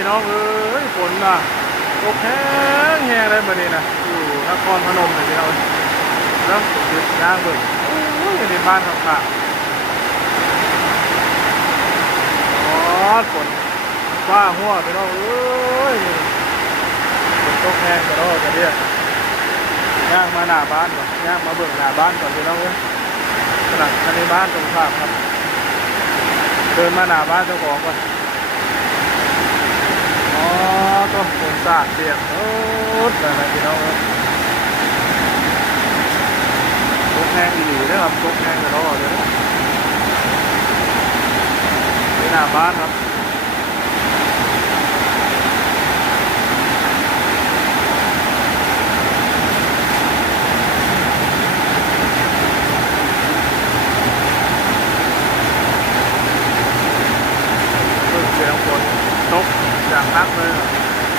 ี่น้องเอ้ยฝนอ่ะตกแ้งแห้งเลยมาดีนะอยู่นครพนมเลยพี่น้องแล้วยืดย่างเลยโอ้ยในบ้านคราบอ่ะฝนฟ้าหัวพี่น้องเอ้ยฝนตกแห้งพี่น้อจะเรียกย่างมาหน้าบ้านก่อนย่างมาเบื้องหน้าบ้านก่อนพี่น้องเอ้ยขนาดในบ้านตรงข้ามครับ เดินมาหน้าบ้านเจ้าของก่อน giản điện tốt là này thì đâu rồi cốt ngang thì nghỉ đấy cốt ngang ở đâu rồi đấy thế nào bán lắm Hãy subscribe cho kênh Ghiền Mì Gõ Để không bỏ lỡ những video hấp dẫn